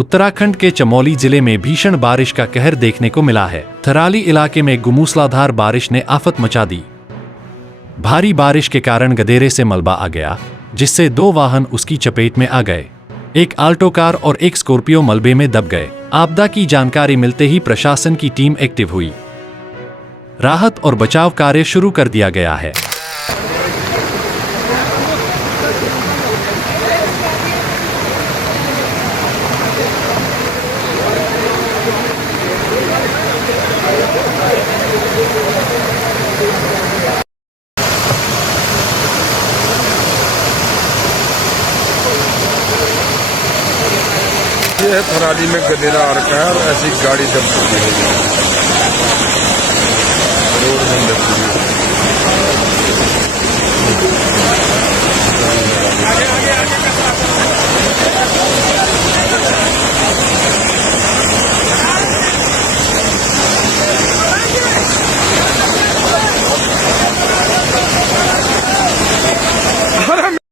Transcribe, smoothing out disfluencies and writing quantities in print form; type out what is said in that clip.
उत्तराखंड के चमोली जिले में भीषण बारिश का कहर देखने को मिला है। थराली इलाके में मूसलाधार बारिश ने आफत मचा दी। भारी बारिश के कारण गधेरे से मलबा आ गया, जिससे 2 वाहन उसकी चपेट में आ गए। एक आल्टो कार और एक स्कॉर्पियो मलबे में दब गए। आपदा की जानकारी मिलते ही प्रशासन की टीम एक्टिव हुई। राहत और बचाव कार्य शुरू कर दिया गया है। ये है थराली में गधेरा आ रखा है और ऐसी गाड़ी दब चुकी है। रोड में दब चुकी है।